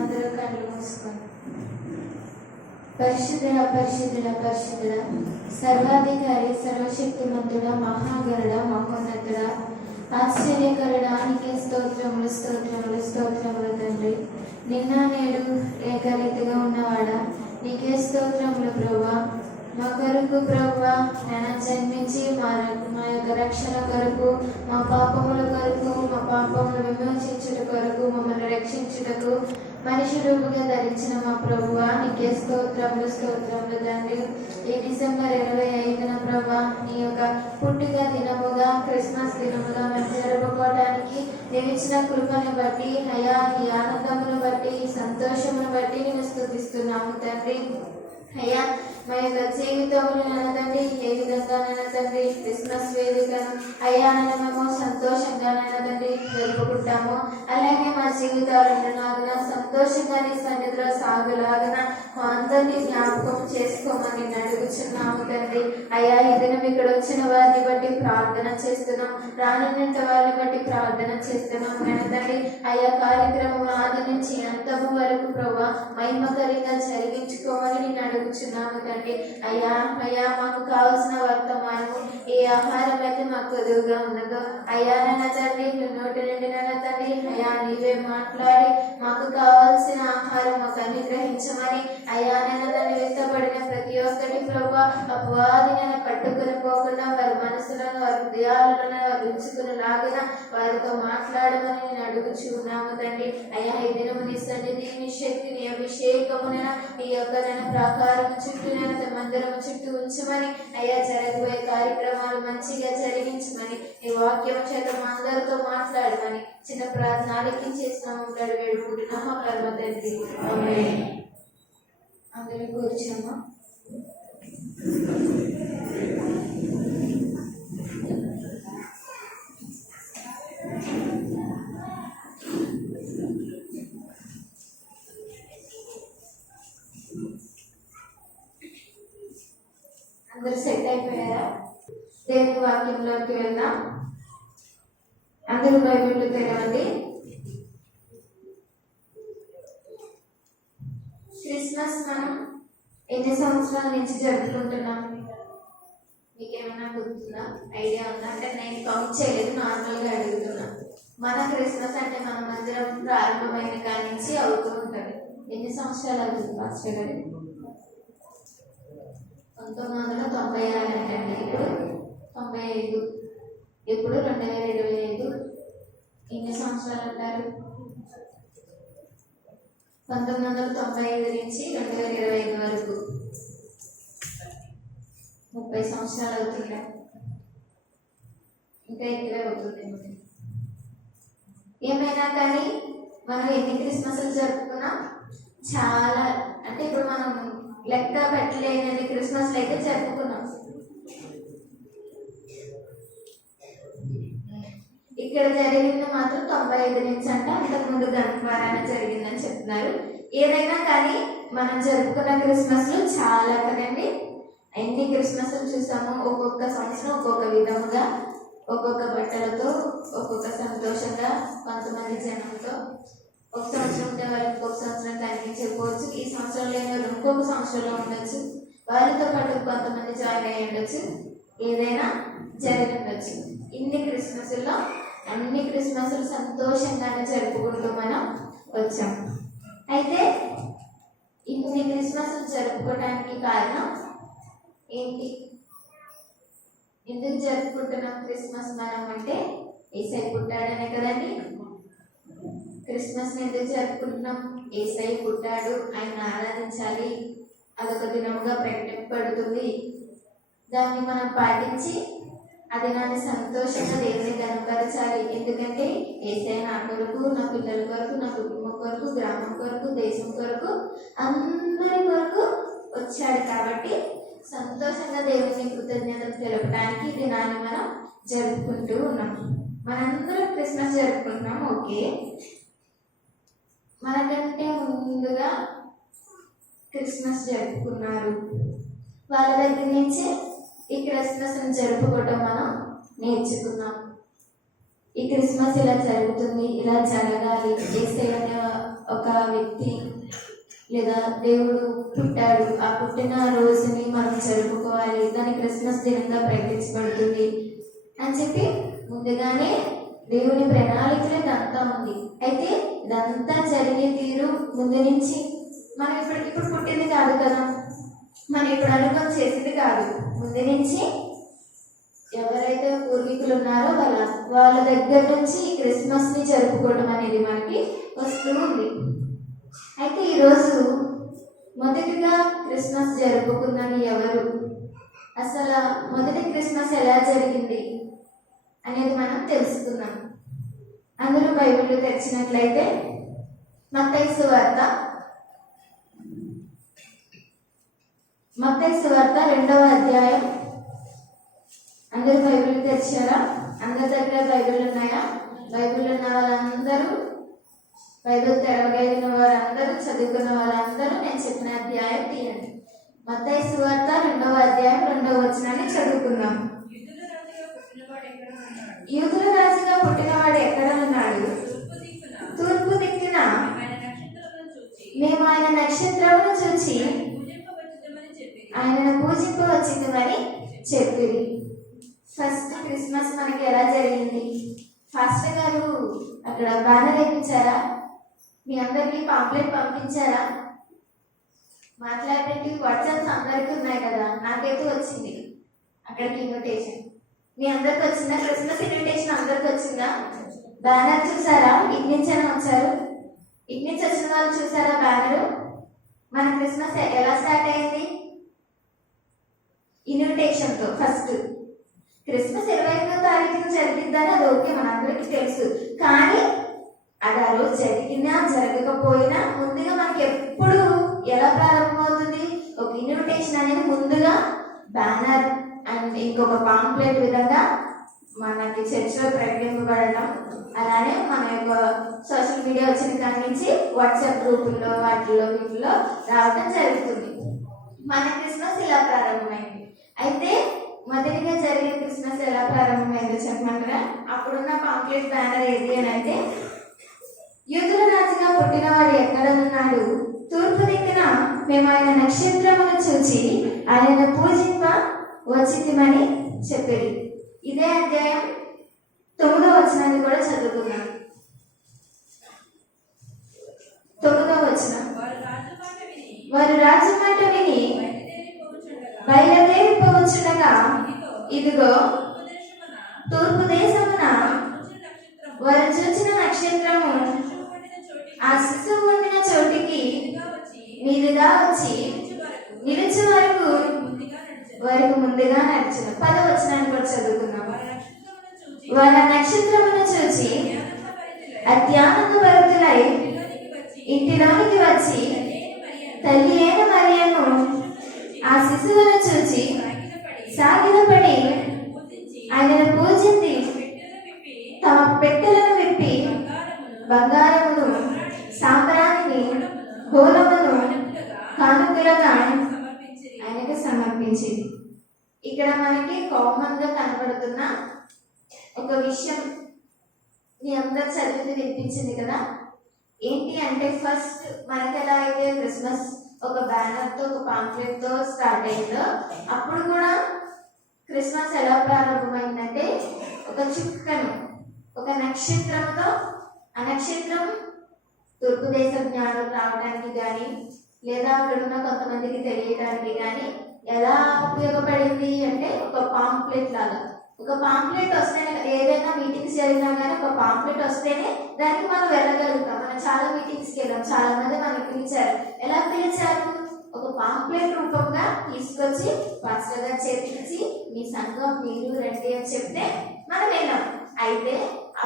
అందరూ కళ్ళు మూసుకొని. పరిశుద్ధుడ పరిశుద్ధుడ పరిశుద్ధుడ, సర్వాధికారి, సర్వశక్తిమంతుడ, మహాగరుడ, మహోన్నతుడ, ఆశ్చర్యకరుడానికి స్తోత్రములు స్తోత్రములు స్తోత్రములు తండ్రి. నిన్న నేడు ఏకరీతిగా ఉన్నవాడా, నీకే స్తోత్రములు ప్రభువా. మా కొరకు ప్రభువా నేను జన్మించి మా యొక్క రక్షణ కొరకు, మా పాపముల కొరకు, మా పాపములు విమోచించుట కొరకు, మమ్మల్ని రక్షించుటకు మనిషి రూపుగా ధరించిన మా ప్రభువా నీకే స్తోత్రములు స్తోత్రములు తండ్రి. ఈ డిసెంబర్ 25న ప్రభువా నీ యొక్క పుట్టిక దినముగా, క్రిస్మస్ దినముగా మేము జరుపుకోవడానికి నేను ఇచ్చిన కృపను బట్టి, అయా నీ ఆనందమును బట్టి, సంతోషమును బట్టి నేను స్తుతిస్తున్నాము తండ్రి. అయ్యా మా యొక్క జీవితంలో తండ్రి ఏ విధంగానైనా తండ్రి క్రిస్మస్ వేదికను అయ్యా మేము సంతోషంగానైనా తండ్రి జరుపుకుంటాము. అలాగే మా జీవితాలను సంతోషంగా నీ సన్నిధిలో సాగులాగన మా అందరినీ జ్ఞాపకం చేసుకోమని అడుగుచున్నాము తండ్రి. అయ్యా ఈ దినం ఇక్కడ వచ్చిన వారిని బట్టి ప్రార్థన చేస్తున్నాం, రానున్నంత వారిని బట్టి ప్రార్థన చేస్తున్నాం నేను తండ్రి. అయ్యా కార్యక్రమం ఆది నుంచి అంతము వరకు ప్రభావ మహిమకరంగా జరిగించుకోమని నేను అడుగుచున్నాము తండ్రి. అయ్యా అయ్యా మాకు కావలసిన వర్తమానము ఏ ఆహారం అయితే మాకు ఎదురుగా ఉన్నదో అయ్యా నన్న తండ్రి నోటి నుండి నన్న తండ్రి అయ్యా నీవే మాట్లాడి మాకు కావాల్సిన ఆహారం మాకు అనుగ్రహించమని అయ్యా నన్న తండ్రి విత్తబడిన ప్రతి ఒక్కటి ప్రభా అపవాది నన్ను పట్టుకుని పోకుండా వారి మనసులను, వారి హృదయాలను వారు ఉంచుకుని లాగిన వారితో మాట్లాడమని నేను అడుగుచు ఉన్నాము తండ్రి. అయ్యా ఈ దినము నీ సన్నిధి, నీ శక్తి, నీ అభిషేకమున ఈ యొక్క నేను ప్రాకారం చుట్టూ నేను మందిరం చుట్టూ ఉంచమని అయ్యా జరగబోయే కార్యక్రమాలు మంచిగా జరిగించమని ఈ వాక్యం చేత మా అందరితో మాట్లాడమని చిన్న ప్రార్థన ఆలకించేసినాము వేడుకుంటున్నాము పరమ తండ్రి. అందరూ కూర్చోమ్మా. అందరూ సెట్ అయిపోయారా? దేవుని వాక్యంలోకి వెళ్దాం. అందరూ బైబిల్ తెరవండి. క్రిస్మస్ మనం ఎన్ని సంవత్సరాల నుంచి జరుపుకుంటున్నాం? మీకేమైనా గుర్తుందా? ఐడియా ఉందా? అంటే నేను కౌంట్ చేయలేదు, నార్మల్గా అడుగుతున్నా. మన క్రిస్మస్ అంటే మన మందిరం ప్రారంభమైన కాడి నుంచి అవుతూ ఉంటుంది. ఎన్ని సంవత్సరాలు అవుతుంది పాస్టర్ గారు? 1996 అంటండి. ఇప్పుడు 95, ఇప్పుడు 2025. ఎన్ని సంవత్సరాలు అంటారు? 1995 నుంచి 2025 వరకు 30 సంవత్సరాలు అవుతున్నాయి. ఇంకా ఎక్కువే అవుతుంది. ఏమైనా కానీ మనం ఎన్ని క్రిస్మస్లు జరుపుకున్నాం? చాలా. అంటే ఇప్పుడు మనం లెక్క పెట్టలేని క్రిస్మస్లు అయితే జరుపుకున్నాం. ఇక్కడ జరిగింది మాత్రం 95 నుంచి అంట. అంతకుముందు గణపవారాన జరిగిందని చెప్తున్నారు. ఏదైనా కానీ మనం జరుపుకున్న క్రిస్మస్లు చాలా కదండి. ఎన్ని క్రిస్మస్లు చూసాము. ఒక్కొక్క సంవత్సరం ఒక్కొక్క విధముగా, ఒక్కొక్క బట్టలతో, ఒక్కొక్క సంతోషంగా, కొంతమంది జనంతో. ఒక సంవత్సరం ఉంటే వాళ్ళు ఇంకొక సంవత్సరం కనిపించకపోవచ్చు. ఈ సంవత్సరం లేని వాళ్ళు ఇంకొక సంవత్సరంలో ఉండొచ్చు. వాళ్ళతో పాటు కొంతమంది జాయిన్ అయ్యి ఉండొచ్చు. ఏదైనా జరిగి ఉండొచ్చు. ఇన్ని క్రిస్మస్లో అన్ని క్రిస్మస్లు సంతోషంగానే జరుపుకుంటూ మనం వచ్చాం. అయితే ఇన్ని క్రిస్మస్లు జరుపుకోవడానికి కారణం ఏంటి? ఎందుకు జరుపుకుంటున్నాం క్రిస్మస్ మనం అంటే? యేసయ్య పుట్టాడనే కదండి. క్రిస్మస్ ఎందుకు జరుపుకుంటున్నాం? యేసయ్య పుట్టాడు, ఆయన ఆరాధించాలి, అదొక దినముగా పెట్టబడుతుంది. దాన్ని మనం పాటించి ఆ దినాన్ని సంతోషంగా దేవుని కనపరచాలి. ఎందుకంటే యేసయ్య నా కొరకు, నా పిల్లల కొరకు, నా కుటుంబం కొరకు, గ్రామం కొరకు, దేశం కొరకు, అందరి కొరకు వచ్చాడు. కాబట్టి సంతోషంగా దేవుని కృతజ్ఞతలు తెలపడానికి ఈ దినాన్ని మనం జరుపుకుంటూ ఉన్నాం. మనందరం క్రిస్మస్ జరుపుకుంటున్నాం. ఓకే, మనకంటే ముందుగా క్రిస్మస్ జరుపుకున్నారు. వాళ్ళ దగ్గర నుంచే ఈ క్రిస్మస్ జరుపుకోవటం మనం నేర్చుకున్నాం. ఈ క్రిస్మస్ ఇలా జరుగుతుంది, ఇలా జరగాలి, యేసయ్య ఒక వ్యక్తి లేదా దేవుడు పుట్టాడు, ఆ పుట్టిన రోజుని మనం జరుపుకోవాలి, దాని క్రిస్మస్ దినంగా ప్రకటించబడుతుంది అని చెప్పి ముందుగానే దేవుని ప్రణాళికలో ఇదంతా ఉంది. అయితే ఇదంతా జరిగే తీరు ముందు నుంచి మనం ఇప్పుడు పుట్టింది కాదు కదా, మనం ఇప్పుడు అనుభవం చేసింది కాదు. ముందు నుంచి ఎవరైతే పూర్వీకులు ఉన్నారో వాళ్ళ దగ్గర నుంచి ఈ క్రిస్మస్ ని జరుపుకోవడం అనేది మనకి వస్తూ ఉంది. అయితే ఈరోజు మొదటిగా క్రిస్మస్ జరుపుకున్నది ఎవరు, అసలు మొదటి క్రిస్మస్ ఎలా జరిగింది అనేది మనం తెలుసుకున్నాం. అందులో బైబిల్ తెరిచినట్లయితే మత్తయి సువార్త 2వ అధ్యాయం. అందరూ బైబిల్ తెరిచారా? అందరి దగ్గర బైబిల్ ఉన్నాయా? బైబిల్ ఉన్న వాళ్ళందరూ, బైబిల్ తెరవగలిగిన వారందరూ, చదువుకున్న వాళ్ళందరూ నేను చెప్పిన అధ్యాయం తీయండి. మత్తయి సువార్త 2వ అధ్యాయం 2వ వచనాన్ని చదువుకుందాం. యూదుల రాజుగా పుట్టినవాడు ఎక్కడ ఉన్నాడు? తూర్పు దిక్కున మేము ఆయన నక్షత్రమును చూచి ఆయనను పూజింపవచ్చిందని చెప్పింది. ఫస్ట్ క్రిస్మస్ మనకి ఎలా జరిగింది? ఫాస్టర్ గారు అక్కడ బ్యానర్ వేయించారా? మీ అందరికి పాంప్లెట్ పంపించారా? మాట్లాడేటి వాట్సాప్స్ అందరికీ ఉన్నాయి కదా, నాకైతే వచ్చింది అక్కడికి ఇన్విటేషన్. మీ అందరికి వచ్చిందా? క్రిస్మస్ ఇన్విటేషన్ అందరికి వచ్చిందా? బ్యానర్ చూసారా? ఇటు నుంచైనా వచ్చారు, ఇటు నుంచి వచ్చిన వాళ్ళు చూసారా బ్యానరు? మన క్రిస్మస్ ఎలా స్టార్ట్ అయింది? ఇన్విటేషన్ తో. ఫస్ట్ క్రిస్మస్ 21వ తారీఖున జరిగిద్దని అది ఓకే, మనందరికీ తెలుసు. కానీ అది ఆ రోజు జరిగినా జరగకపోయినా ముందుగా మనకి ఎప్పుడు ఎలా ప్రారంభమవుతుంది? ఒక ఇన్విటేషన్ అనేది ముందుగా బ్యానర్ అండ్ ఇంకొక పాంప్లెట్ విధంగా మనకి చర్చిలో ప్రకటింపబడడం, అలానే మన యొక్క సోషల్ మీడియా వచ్చిన కాడి నుంచి వాట్సాప్ గ్రూపుల్లో వాటిల్లో వీటిలో రావడం జరుగుతుంది. మన క్రిస్మస్ ఇలా ప్రారంభమైంది. అయితే మొదటిగా జరిగిన క్రిస్మస్ ఎలా ప్రారంభమైందో చెప్పమంటారా? అప్పుడున్న పాంప్లెట్ బ్యానర్ ఏది అని అంటే, యూదుల రాజుగా పుట్టినవాడు ఎక్కడ ఉన్నాడు? తూర్పు దిక్కున మేము ఆయన నక్షత్రమును చూచి ఆయనను పూజింప వచ్చితిమని చెప్పేది. ఇదే అధ్యాయం 9వ వచనాన్ని కూడా చదువుకున్నాం. 9వ వచనం. వారు రాజు మాట విని బయలుదేరిపోవచ్చుండగా ఇదిగో తూర్పు దేశమున వారు చూచిన నక్షత్రము ఆ శిశువు ఉండిన చోటికి మీదుగా వచ్చి నిలిచే వరకు ముందుగా నడిచిన. 10వ వచనాన్ని కూడా చదువుకున్నాం. వాళ్ళ నక్షత్రమును చూసి అత్యానంద భరితులై ఇంటిలోనికి వచ్చి తల్లి అయిన మరియను ఆ శిశువును చూచి సాగిలపడి ఆయనను పూజించి తమ పెట్టెలను విప్పి బంగారమును సాంబ్రాణిని హోమమును కానుకలుగా ఆయనకు సమర్పించింది. ఇక్కడ మనకి కామన్ గా కనబడుతున్న ఒక విషయం మీ అందరు చదివింది వినిపించింది కదా. ఏంటి అంటే, ఫస్ట్ మనకి ఎలా అయితే క్రిస్మస్ ఒక బ్యానర్ తో ఒక పాంప్లెట్ తో స్టార్ట్ అయిందో, అప్పుడు కూడా క్రిస్మస్ ఎలా ప్రారంభమైందంటే ఒక చుక్కను, ఒక నక్షత్రంతో, ఆ నక్షత్రం తూర్పు దేశ జ్ఞానం రావడానికి కానీ లేదా అక్కడున్న కొంతమందికి తెలియడానికి కానీ ఎలా ఉపయోగపడింది అంటే, ఒక పాంప్లెట్ లాగా. ఒక పాంప్లెట్ వస్తేనే, ఏదైనా మీటింగ్స్ జరిగినా కానీ ఒక పాంప్లెట్ వస్తేనే దానికి మనం వెళ్ళగలుగుతాం. మనం చాలా మీటింగ్స్కి వెళ్ళాం, చాలా మంది మనకి పిలిచారు. ఎలా పిలిచారు? ఒక పాంప్లెట్ రూపంగా తీసుకొచ్చి పాస్టర్ గారు చేతికిచ్చి మీ సంఘం మీరు రండి అని చెప్తే మనం వెళ్ళాం. అయితే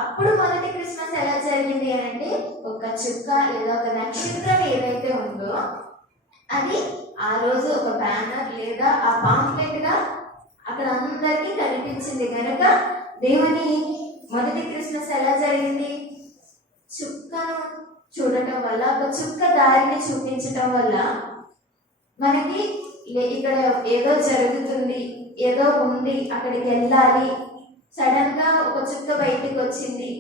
అప్పుడు మొదటి క్రిస్మస్ ఎలా జరిగింది అని అంటే, ఒక చుక్క లేదా ఒక నక్షత్రం ఏదైతే ఉందో అది ఆ రోజు ఒక బ్యానర్ లేదా ఆ పాంప్లెట్ గా అక్కడ అందరికీ కనిపించింది కనుక దేవుని మొదటి క్రిస్మస్ ఎలా జరిగింది? చుక్కను చూడటం వల్ల, ఒక చుక్క దారిని చూపించటం వల్ల మనకి ఇక్కడ ఏదో జరుగుతుంది, ఏదో ఉంది, అక్కడికి వెళ్ళాలి, సడన్ గా ఒక చుక్క బయటికి వచ్చింది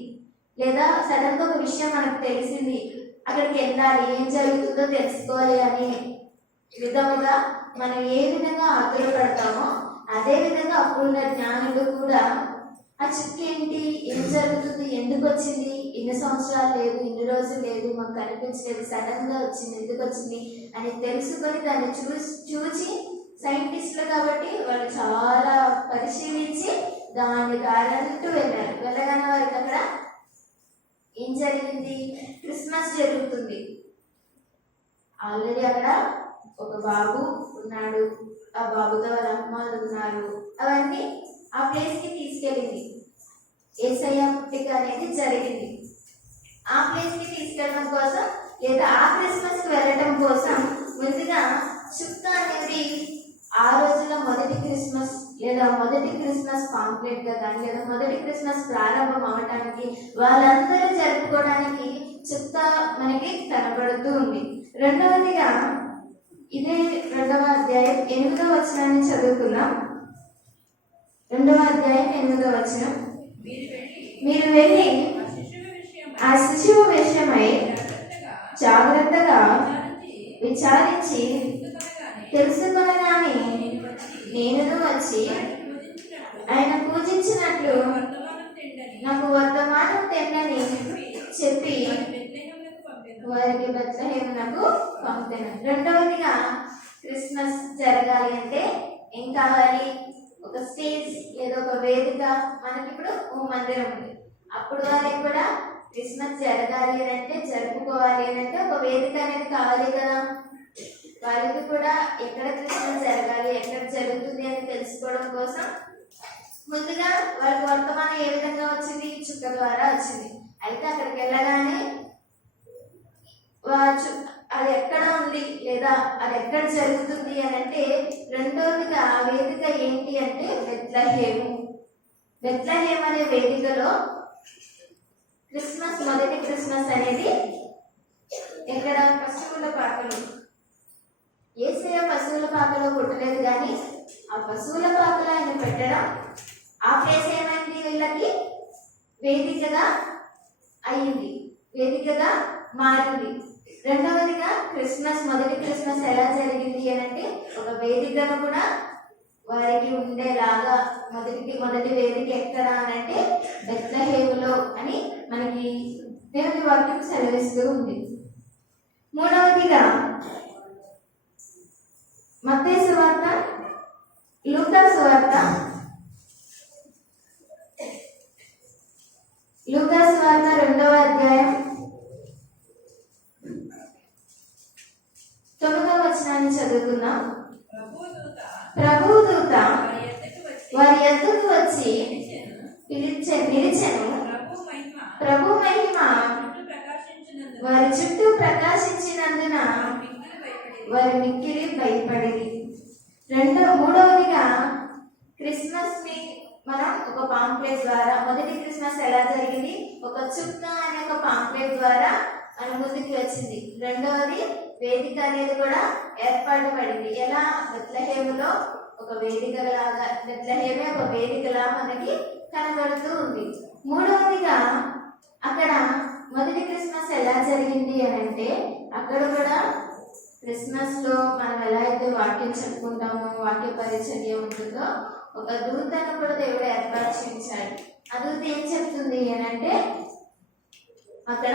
లేదా సడన్ గా ఒక విషయం మనకు తెలిసింది అక్కడికి వెళ్ళాలి, ఏం జరుగుతుందో తెలుసుకోవాలి అనే విధముగా మనం ఏ విధంగా ఆతురపడతామో అదే విధంగా అప్పుడున్న జ్ఞానులు కూడా ఆ చుట్టూ ఏంటి, ఏం జరుగుతుంది, ఎందుకు వచ్చింది, ఇన్ని సంవత్సరాలు లేదు, ఇన్ని రోజులు లేదు, మాకు కనిపించలేదు, సడన్ గా వచ్చింది, ఎందుకు వచ్చింది అని తెలుసుకొని దాన్ని చూచి సైంటిస్టులు కాబట్టి వాళ్ళు చాలా పరిశీలించి దాని దారంటూ వెళ్ళారు. వెళ్ళగానే వారికి అక్కడ ఏం జరిగింది, క్రిస్మస్ జరుగుతుంది. ఆల్రెడీ అక్కడ ఒక బాబు ఉన్నాడు, ఆ బాబుతో వాళ్ళ అమ్మాలు ఉన్నారు. అవన్నీ ఆ ప్లేస్ కి తీసుకెళ్ళింది. యేసయ్య పుట్టిక అనేది జరిగింది. ఆ ప్లేస్ కి తీసుకెళ్ళడం కోసం లేదా ఆ క్రిస్మస్ కి వెళ్ళటం కోసం ముందుగా చుక్క అనేది ఆ రోజుల్లో మొదటి క్రిస్మస్ లేదా మొదటి క్రిస్మస్ పాంప్లెట్ గా కానీ లేదా మొదటి క్రిస్మస్ ప్రారంభం అవటానికి వాళ్ళందరూ జరుపుకోవడానికి చుక్క మనకి కనబడుతూ ఉంది. రెండవదిగా ఇదే 2వ అధ్యాయం 8వ వచనాన్ని చదువుకున్నాం. 2వ అధ్యాయం 8వ వచనం, మీరు వెళ్ళి ఆ శిశువు విషయమై జాగ్రత్తగా విచారించి తెలుసుకొనగానే నేను వచ్చి ఆయన పూజించినట్లు నాకు వర్తమానం తెమ్మని చెప్పి వారికి బెత్లెహేమునకు పంపెను. రెండవదిగా క్రిస్మస్ జరగాలి అంటే ఏం కావాలి, ఒక స్టేజ్ లేదా ఒక వేదిక. మనకి ఇప్పుడు ఓ మందిరం ఉంది. అప్పుడు వారికి కూడా క్రిస్మస్ జరగాలి అంటే, జరుపుకోవాలి అంటే ఒక వేదిక అనేది కావాలి కదా. వారికి కూడా ఎక్కడ క్రిస్మస్ జరగాలి, ఎక్కడ జరుగుతుంది అని తెలుసుకోవడం కోసం ముందుగా వారికి వర్తమానం ఏ విధంగా వచ్చింది, చుక్క ద్వారా వచ్చింది. అయితే అక్కడికి వెళ్ళగానే అది ఎక్కడ ఉంది లేదా అది ఎక్కడ జరుగుతుంది అని అంటే, రెండోదిగా ఆ వేదిక ఏంటి అంటే బెత్లెహేము. బెత్లెహేము అనే వేదికలో క్రిస్మస్, మొదటి క్రిస్మస్ అనేది ఎక్కడ, పశువుల పాకలు. యేసయ్య పశువుల పాకలో పుట్టలేదు కానీ ఆ పశువుల పాకలో ఆయన పెట్టడం, ఆ ప్లేస్ ఏమైంది, వీళ్ళకి వేదికగా అయింది, వేదికగా మారింది. రెండవదిగా క్రిస్మస్, మొదటి క్రిస్మస్ ఎలా జరిగింది అని అంటే ఒక వేదికను కూడా వారికి ఉండేలాగా మొదటి వేదిక ఎక్కడ అని అంటే బెత్లెహేములో అని మనకి దేవుని వాక్యం సెలవిస్తూ ఉంది. మూడవదిగా మత్తయి సువార్త, లూకా సువార్త, లూకా సువార్త 2వ అధ్యాయం 9వ వచనాన్ని చదువుకుందాం. ప్రభువు దూత వారి యొద్దకు వచ్చి నిలిచెను. ప్రభు మహిమ వారి చుట్టూ ప్రకాశించినందున వారి మిక్కిలి భయపడేది. మూడవదిగా క్రిస్మస్ ని మనం ఒక పాంప్లెట్ ద్వారా, మొదటి క్రిస్మస్ ఎలా జరిగింది, ఒక చుక్క అనే ఒక పాంప్లెట్ ద్వారా మన ముందుకు వచ్చింది. రెండవది వేదిక అనేది కూడా ఏర్పాటు పడింది. ఎలా, బెత్లెహేములో ఒక వేదిక లాగా, బెత్లెహేమే ఒక వేదికలా మనకి కనబడుతూ ఉంది. మూడవదిగా అక్కడ మొదటి క్రిస్మస్ ఎలా జరిగింది అని అంటే, అక్కడ కూడా క్రిస్మస్ లో మనం ఎలా అయితే వాక్యం చెప్పుకుంటామో, వాక్య పరిచర్య ఉంటుందో, ఒక దూతను కూడా దేవుడు ఏర్పాటు చేయించాడు. ఆ దూత ఏం చెప్తుంది అని అంటే, అక్కడ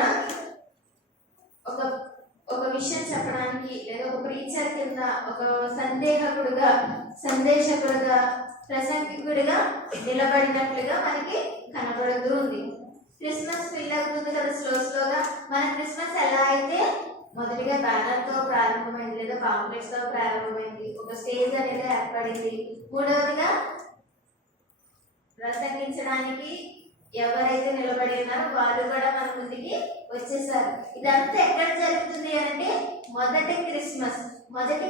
ఒక విషయం చెప్పడానికి లేదా ఒక ప్రీచర్ కింద, ఒక సందేశకుడుగా, ప్రసంగికుడిగా నిలబడినట్లుగా మనకి కనబడుతూ ఉంది. క్రిస్మస్ ఫీల్ అవుతుంది కదా స్లోగా. మన క్రిస్మస్ ఎలా అయితే మొదటిగా బ్యానర్ తో ప్రారంభమైంది లేదా పాంప్లెట్స్ తో ప్రారంభమైంది, ఒక స్టేజ్ అనేది ఏర్పడింది. మూడవదిగా ప్రసంగించడానికి ఎవరైతే నిలబడి ఉన్నారో వాళ్ళు కూడా మన ముందుకి వచ్చేసారు. ఇదంతా ఎక్కడ జరుగుతుంది అంటే మొదటి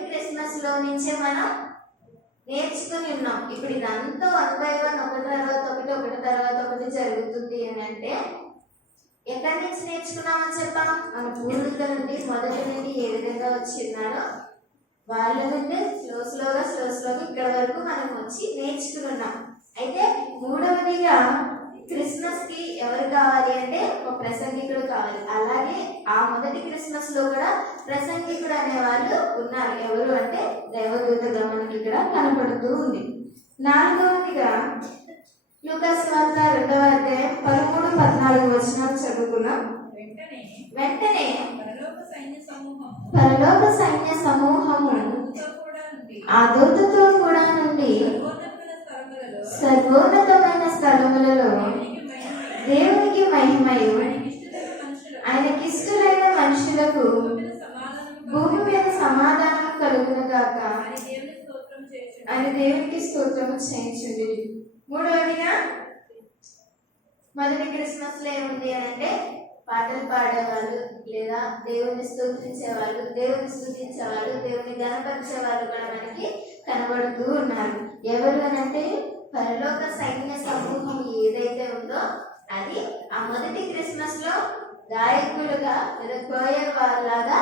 క్రిస్మస్ లో నుంచే మనం నేర్చుకుని ఉన్నాం. ఇప్పుడు ఇదంతా 1 by 1 ఒకటి తర్వాత ఒకటి జరుగుతుంది అని అంటే ఎక్కడి నుంచి నేర్చుకున్నామని చెప్పాం, మన పూర్వీకుల నుండి మొదటి నుండి ఏ విధంగా వచ్చిన్నారో వాళ్ళ నుండి స్లోగా ఇక్కడ వరకు మనం వచ్చి నేర్చుకుని ఉన్నాం. అయితే మూడవదిగా క్రిస్మస్ కి ఎవరు కావాలి అంటే ఒక ప్రసంగికుడు కావాలి. అలాగే ఆ మొదటి క్రిస్మస్ లో కూడా ప్రసంగికుడు అనేవాళ్ళు ఉన్నారు. ఎవరు అంటే దేవదూతగా మనకి ఇక్కడ కనపడుతూ ఉంది. నాలుగవదిగా లూకాసు వార్త 2వ అధ్యాయం 13-14 వచనాలు చదువుకున్నాం. వెంటనే పరలోక సైన్య సమూహము ఆ దూతతో కూడా నుండి సర్వోన్నతమైన స్థలములలో దేవునికి మహిమయు ఆయనకిష్టులైన మనుషులకు భూమి మీద సమాధానం కలుగును గాక ఆయన దేవునికి స్తోత్రము చేయించుండి. మూడవదిగా మొదటి క్రిస్మస్ లో ఏముంది అని అంటే పాటలు పాడేవాళ్ళు లేదా దేవుని స్తుతించేవాళ్ళు, దేవుని గణపరిచే వాళ్ళు కూడా మనకి కనబడుతూ ఉన్నారు. ఎవరు అనంటే పరలోక సైన్య సమూహం ఏదైతే ఉందో అది ఆ మొదటి క్రిస్మస్ లో గాయకులుగా లేదా కోయర్ వాళ్ళలాగా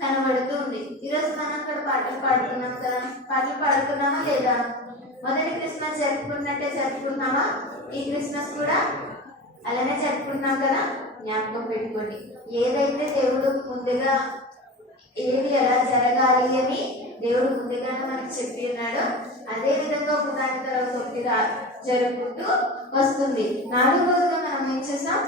కనబడుతూ ఉంది. ఈరోజు మనం అక్కడ పాటలు పాడుతున్నాం కదా, పాటలు పాడుతున్నామా లేదా? మొదటి క్రిస్మస్ జరుపుకున్నట్టే జరుపుకున్నామా? ఈ క్రిస్మస్ కూడా అలానే జరుపుకున్నాం కదా. జ్ఞాపకం పెట్టుకోండి, ఏదైతే దేవుడు ముందుగా ఏది ఎలా జరగాలి అని దేవుడు ముందుగానే మనకి చెప్పి ఉన్నాడో అదే విధంగా ఒకదాని తర్వాత ఒకటి జరుపుకుంటూ వస్తుంది. నాలుగవదిగా మనం ఏం చేసాం?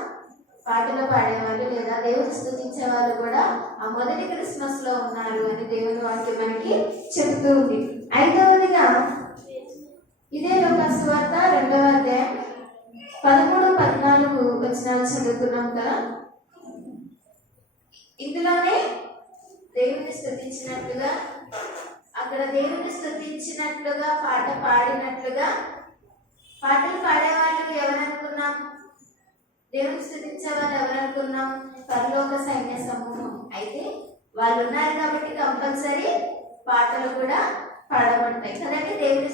పాటలు పాడేవాళ్ళు లేదా దేవుడు స్తుతించే వాళ్ళు కూడా ఆ మొదటి క్రిస్మస్ లో ఉన్నారు అని దేవుని వాక్యం మనకి చెబుతూ ఉంది. ఐదవదిగా ఇదే లూకాసు వార్త 2వ అధ్యాయం 13-14 వచనాలు చదువుకున్నాం కదా. ఇందులోనే దేవుని స్తుతించినట్లుగా, అక్కడ దేవుని స్తుతించినట్లుగా పాట పాడినట్లుగా పాటలు పాడేవాళ్ళు ఎవరనుకున్నాం? దేవుని స్థుతించే వాళ్ళు ఎవరనుకున్నాం? పరలోక సైన్య సమూహం. అయితే వాళ్ళు ఉన్నారు కాబట్టి కంపల్సరీ పాటలు కూడా పాడబడతాయి కదండి. దేవుని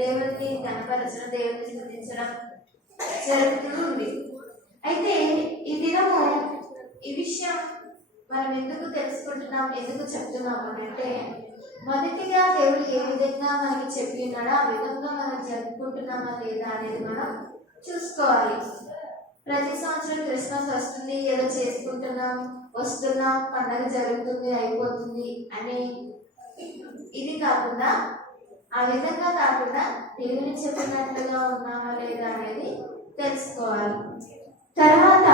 దేవుని కనపరచడం, దేవుని స్థుతించడం జరుగుతూ ఉంది. అయితే ఈ దినము ఈ విషయం మనం ఎందుకు తెలుసుకుంటున్నాం, ఎందుకు చెప్తున్నాము అంటే మొదటిగా దేవుడు ఏ విధంగా మనకి చెప్పి ఉన్నాడో ఆ విధంగా మనం జరుపుకుంటున్నామా లేదా అనేది మనం చూసుకోవాలి. ప్రతి సంవత్సరం క్రిస్మస్ వస్తుంది, ఏదో చేసుకుంటున్నాం, వస్తున్నాం, పండగ జరుగుతుంది, అయిపోతుంది అని ఇది కాకుండా, ఆ విధంగా కాకుండా దేవుని చెప్పినట్లుగా ఉన్నామా లేదా అనేది తెలుసుకోవాలి. తర్వాత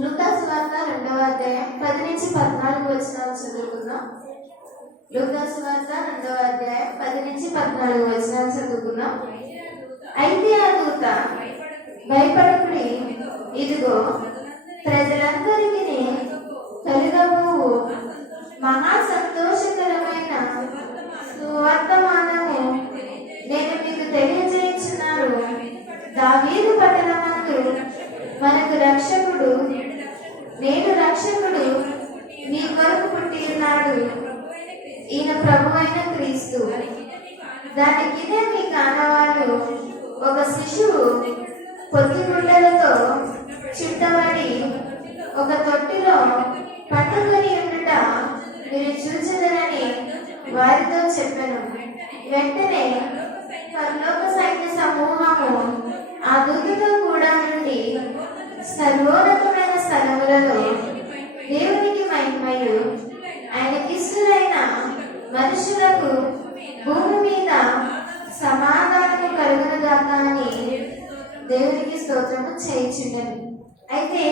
లూకాసు వార్త 2వ అధ్యాయం 10-14 వచనాలు చదువుకుందాం. లూకాసు వార్త 2వ అధ్యాయం 10-14 వచనాలు చదువుకుందాం. అయితే ఆ దూత భయపడకుడి, ఇదిగో ప్రజలందరికీ కలుగబోవు మహా సంతోషకరమైన సువర్తమానము నేను మీకు తెలియజేయుచున్నాను. దావీదు పట్టణమందు మనకు రక్షకుడు, నేడు రక్షకుడు మీ కొరకు పుట్టి ఉన్నాడు. ఈయన ప్రభువైన క్రీస్తు. దానికిదే మీ కానవాళ్ళు ఒక శిశువు పొత్తి గుడ్డలతో చుట్టబడి ఒక తొట్టిలో పట్టుకొని ఉండుట మీరు చూచెదరని వారితో చెప్పెను. వెంటనే పరలోక సైన్య సమూహము ఆ దూతతో కూడా నుండి సర్వోన్నతమైన స్థలములలో దేవునికి మహిమయు ఆయనకిష్టులైన మనుషులకు భూమి మీద సమాధానము కలుగునుగాక అని దేవునికి స్తోత్రము చేయించుండను. అయితే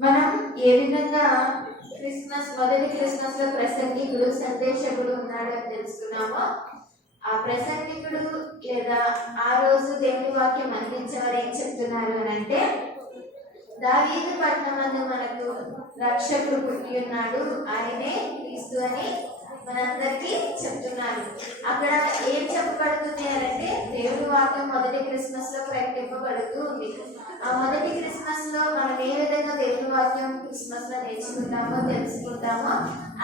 మనం ఏ విధంగా మొదటి క్రిస్మస్ లో ప్రసంగికుడు, సందేశకుడు ఉన్నాడు అని తెలుసుకున్నామో, ఆ ప్రసంగికుడు లేదా ఆ రోజు దేవుని వాక్యం అందించేవారు ఏం చెప్తున్నారు అని అంటే, దావీదు పట్టణమందు మనకు రక్షకుడు పుట్టి ఉన్నాడు, ఆయనే క్రీస్తు అని మనందరికీ చెప్తున్నారు. అక్కడ ఏం చెప్పబడుతుంది అంటే దేవుని వాక్యం మొదటి క్రిస్మస్ లో ప్రకటింపబడుతూ ఉంది. ఆ మొదటి క్రిస్మస్ లో మనం ఏ విధంగా దేవుని వాక్యం క్రిస్మస్ లో నేర్చుకుంటామో, తెలుసుకుంటామో,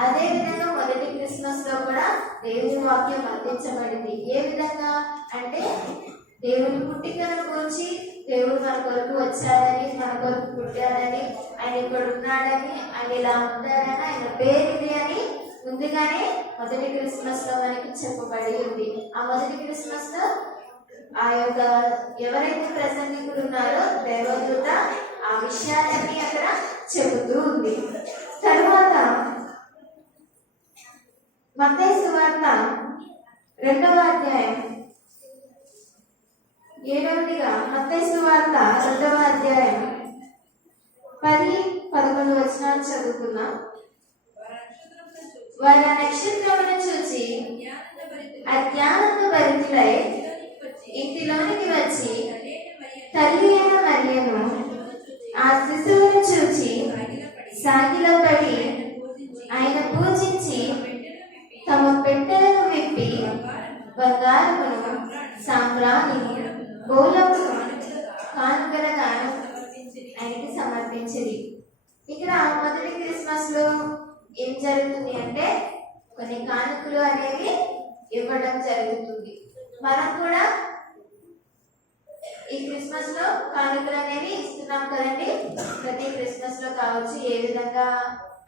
అదే విధంగా మొదటి క్రిస్మస్ లో కూడా దేవుని వాక్యం అందించబడింది. ఏ విధంగా అంటే దేవుని పుట్టికను గురించి, దేవుడు మన కొరకు వచ్చాడని, మన కొరకు పుట్టాడని, ఆయన ఇక్కడ ఉన్నాడని, ఆయన ఇలా ఉంటాడని, ఆయన పేరుది అని ముందుగానే మొదటి క్రిస్మస్ లో మనకి చెప్పబడి ఉంది. ఆ మొదటి క్రిస్మస్ లో ఆ యొక్క ఎవరైతే ప్రసంగికులు ఉన్నారో దేవదూత ఆ విషయాలన్నీ అక్కడ చెబుతూ ఉంది. తరువాత మత్తయి సువార్త 2వ అధ్యాయం 7వదిగా మత్తయి సువార్త 2వ అధ్యాయం 10-11 వచనాలు చదువుకుందాం. వారు ఆ నక్షత్రమును చూచి అత్యానంద భరితులై ఇంటిలోనికి వచ్చి తల్లి అయిన మరియను ఆ శిశువును చూచి సాగిలపడి ఆయన పూజించి తమ పెట్టెలను విప్పి బంగారమును సాంబ్రాణి గోలమును కానుకలుగా ఆయనకి సమర్పించింది. ఇక్కడ మొదటి క్రిస్మస్ లో ఏం జరుగుతుంది అంటే కొన్ని కానుకలు అనేవి ఇవ్వడం జరుగుతుంది. మనం కూడా ఈ క్రిస్మస్ లో కానుకలు అనేవి ఇస్తున్నాం కదండి. ప్రతి క్రిస్మస్ లో కావచ్చు ఏ విధంగా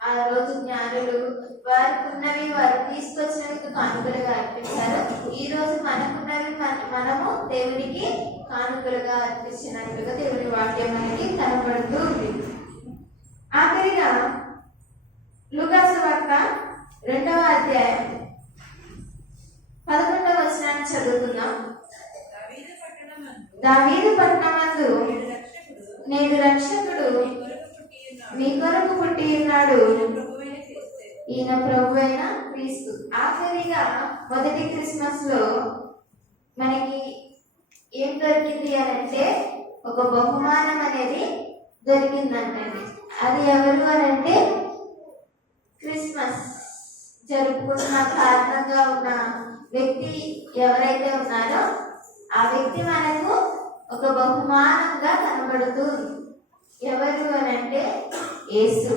ఆ రోజు జ్ఞానులు వారికి ఉన్నవి వారు తీసుకొచ్చినవి కానుకలుగా అర్పించారు. ఈ రోజు మనకున్నవి మనము దేవునికి కానుకలుగా అర్పించినట్లుగా దేవుని వాక్యం అనేది కనబడుతూ ఉంది. ఆఖరిగా లూకా సువార్త 2వ అధ్యాయం 11వ వచనాన్ని చదువుతున్నాం. దావీదు పట్టణమందు నేడు రక్షకుడు మీ కొరకు పుట్టి ఉన్నాడు, ఈయన ప్రభువైన క్రీస్తు. ఆఖరిగా మొదటి క్రిస్మస్ లో మనకి ఏం దొరికింది అనంటే ఒక బహుమానం అనేది దొరికిందంటండి. అది ఎవరు అనంటే క్రిస్మస్ జరుపుకున్న కారణంగా ఉన్న వ్యక్తి ఎవరైతే ఉన్నారో ఆ వ్యక్తి మనకు ఒక బహుమానంగా కనబడుతుంది. ఎవరు అనంటే యేసు.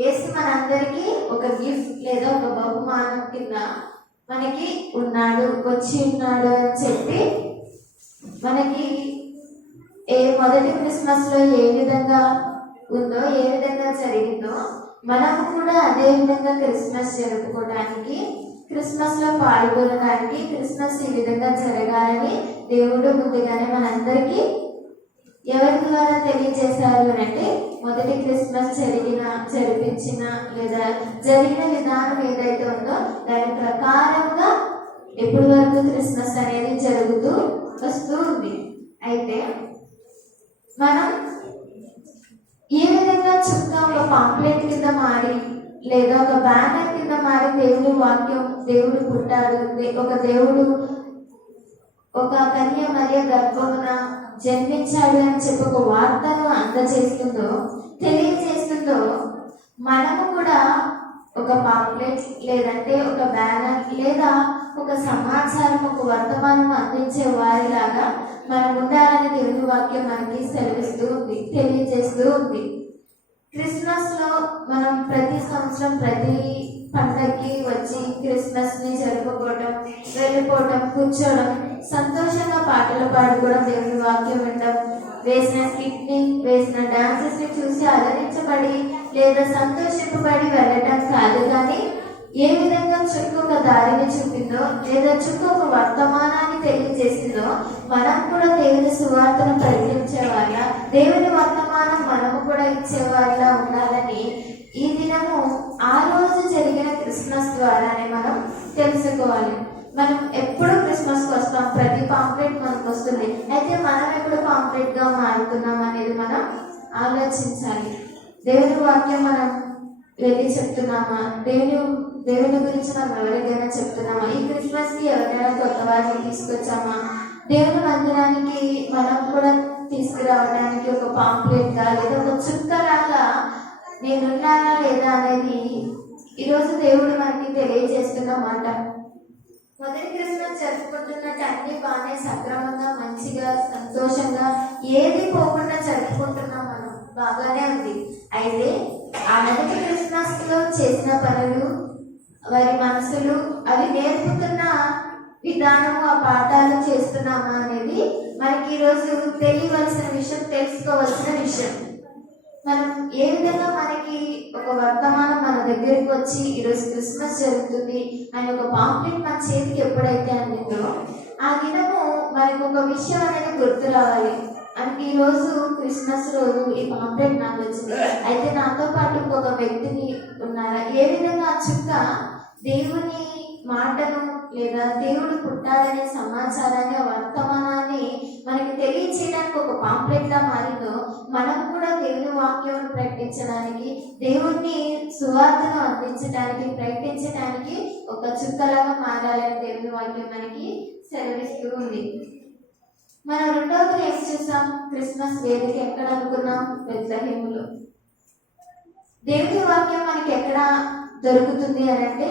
యేసు మనందరికీ ఒక గిఫ్ట్ లేదా ఒక బహుమానం కింద మనకి ఉన్నాడు, వచ్చి ఉన్నాడు అని చెప్పి మనకి మొదటి క్రిస్మస్ లో ఏ విధంగా ఉందో ఏ విధంగా జరిగిందో మనము కూడా అదే విధంగా క్రిస్మస్ జరుపుకోవడానికి, క్రిస్మస్ లో పాల్గొనడానికి, క్రిస్మస్ ఈ విధంగా జరగాలని దేవుడు ముందుగానే మనందరికీ ఎవరి ద్వారా తెలియజేశారు అంటే మొదటి క్రిస్మస్ జరిపించిన లేదా జరిగిన విధానం ఏదైతే ఉందో దాని ప్రకారంగా ఎప్పటి వరకు క్రిస్మస్ అనేది జరుగుతూ వస్తూ ఉంది. అయితే మనం ఏ విధంగా చుట్టూ ఒక పాంప్లెట్ కింద మారి లేదా ఒక బ్యానర్ కింద మారి దేవుడి వాక్యం, దేవుడు పుట్టాడు, ఒక దేవుడు ఒక కన్య మరియ గర్భమున జన్మించాడు అని చెప్పి ఒక వార్తను అందజేస్తుందో తెలియజేస్తుందో మనము కూడా ఒక పాంప్లెట్ లేదంటే ఒక బ్యానర్ లేదా ఒక సమాచారం, ఒక వర్తమానం అందించే వారిలాగా మనం ఉండాలని దేవుని వాక్యం మనకి సెలవిస్తూ ఉంది, తెలియజేస్తూ ఉంది. క్రిస్మస్ లో మనం ప్రతి సంవత్సరం ప్రతి పండగకి వచ్చి క్రిస్మస్ ని జరుపుకోవడం, వెళ్ళిపోవడం, కూర్చోవడం, సంతోషంగా పాటలు పాడుకోవడం, దేవుని వాక్యం వినడం, వేసిన స్కిట్ ని వేసిన డాన్సెస్ ని చూసి అలరించబడి లేదా సంతోషింపబడి వెళ్ళటం కాదు. కానీ ఏ విధంగా చుట్టూ ఒక దారిని చూపిందో లేదా చుట్టూ ఒక వర్తమానాన్ని తెలియజేసిందో మనం కూడా దేవుని సువార్తను ప్రకటించే వాళ్ళ, దేవుని వర్తమానం మనము కూడా ఇచ్చే వాళ్ళ ఉండాలని ఈ దినము ఆ రోజు జరిగిన క్రిస్మస్ ద్వారానే మనం తెలుసుకోవాలి. మనం ఎప్పుడు క్రిస్మస్కి వస్తాం, ప్రతి పాంప్లెట్ మనకు వస్తుంది. అయితే మనం ఎప్పుడు పాంప్లెట్ గా మారుతున్నాం అనేది మనం ఆలోచించాలి. దేవుని వాక్యం మనం వెళ్ళి చెప్తున్నామా, దేవుని గురించి మనం ఎవరికైనా చెప్తున్నామా, ఈ క్రిస్మస్ కి ఎవరైనా కొత్త వారిని తీసుకొచ్చామా, దేవుని మందిరానికి మనం కూడా తీసుకురావడానికి ఒక పాంప్లెట్ గా లేదా ఒక చుక్కలాగా నేనున్నానా లేదా అనేది ఈరోజు దేవుడు మనకి తెలియజేస్తున్నమాట. మొదటి క్రిస్మస్ జరుపుకుంటున్నట్టు అన్ని బాగానే సక్రమంగా మంచిగా సంతోషంగా ఏది పోకుండా జరుపుకుంటున్నాం, మనం బాగానే ఉంది. అయితే ఆ మొదటి క్రిస్మస్ లో చేసిన పనులు, వారి మనసులు, అవి నేర్పుతున్న విధానము, ఆ పాఠాలు చేస్తున్నామా అనేది మనకి ఈరోజు తెలియవలసిన విషయం, తెలుసుకోవాల్సిన విషయం. మనం ఏ విధంగా మనకి ఒక వర్తమానం మన దగ్గరికి వచ్చి ఈరోజు క్రిస్మస్ జరుగుతుంది అని ఒక పాంప్లెట్ మన చేతికి ఎప్పుడైతే అందిందో ఆ దినము మనకు ఒక విషయం అనేది గుర్తు రావాలి. అంటే ఈ రోజు క్రిస్మస్ రోజు ఈ పాంప్లెట్ నాకు వచ్చింది, అయితే నాతో పాటు ఇంకొక వ్యక్తిని ఉన్నారా, ఏ విధంగా ఆ చుక్క దేవుని మాటను లేదా దేవుడు పుట్టాడనే సమాచారాన్ని, వర్తమానాన్ని మనకి తెలియచేయడానికి ఒక పాంప్లెట్ లా మారిందో, మనం కూడా దేవుని వాక్యం ప్రకటించడానికి, దేవుణ్ణి సువార్తను అందించడానికి, ప్రకటించడానికి ఒక చుక్కలాగా మారాలని దేవుని వాక్యం మనకి సెలవిస్తూ ఉంది. మనం రెండవది ఏం చూసాం? క్రిస్మస్ వేదిక ఎక్కడ అనుకున్నాం? బెత్లెహేములో. దేవుని వాక్యం మనకి ఎక్కడ దొరుకుతుంది అని అంటే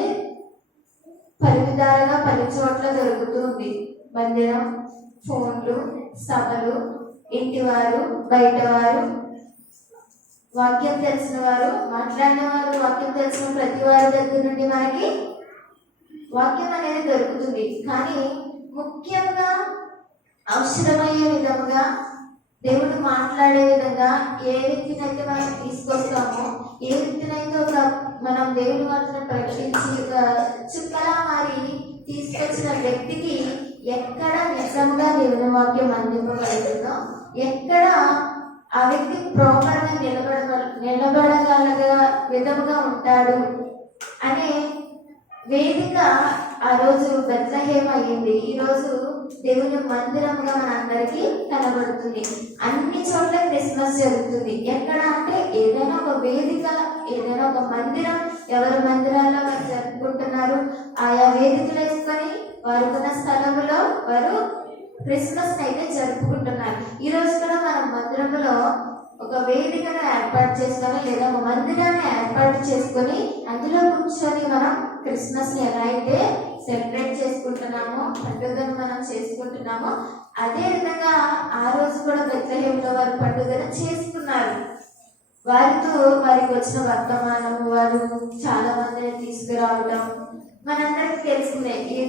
పరివిధాలుగా పలు చోట్ల దొరుకుతుంది. మందిరం, ఫోన్లు, సభలు, ఇంటివారు, బయటవారు, వాక్యం తెలిసిన వారు, మాట్లాడిన వారు, వాక్యం తెలిసిన ప్రతి వారి దగ్గర నుండి మనకి వాక్యం అనేది దొరుకుతుంది. కానీ ముఖ్యంగా అవసరమయ్యే విధంగా దేవుడు మాట్లాడే విధంగా ఏ వ్యక్తినైతే మనం తీసుకొస్తామో, ఏ వ్యక్తినైతే ఒక మనం దేవుని వార్తను ప్రకటించి ఒక చుక్కలా మారి తీసుకొచ్చిన వ్యక్తికి ఎక్కడ నిజంగా దేవుని వాక్యం అందింపబడుతుందో, ఎక్కడ ఆ వ్యక్తి ప్రాపర్ గా నిలబడగలగా విధముగా ఉంటాడు అనే వేదిక ఆ రోజు బెత్లెహేం అయ్యింది. ఈ రోజు దేవుని మందిరంగా మనందరికీ కనబడుతుంది. అన్ని చోట్ల క్రిస్మస్ జరుగుతుంది. ఎక్కడ అంటే ఏదైనా ఒక వేదిక, ఏదైనా ఒక మందిరం, ఎవరి మందిరాల్లో వారు జరుపుకుంటున్నారు, ఆయా వేదికలు వేసుకొని వారుకున్న స్థలంలో వారు క్రిస్మస్ అయితే జరుపుకుంటున్నారు. ఈ రోజు కూడా మనం మందిరంలో ఒక వేదికను ఏర్పాటు చేసుకొని లేదా ఒక మందిరాన్ని ఏర్పాటు చేసుకొని అందులో కూర్చొని మనం క్రిస్మస్ ని ఎలా అయితే సెలబ్రేట్ చేసుకుంటున్నామో, పండుగను మనం చేసుకుంటున్నామో, అదే విధంగా ఆ రోజు కూడా బెత్లెహేంలో వారు పండుగను చేసుకున్నారు. వారితో వారికి వచ్చిన వర్తమానం, వారు చాలా మందిని తీసుకురావడం మనందరికి తెలిసిందే. ఈ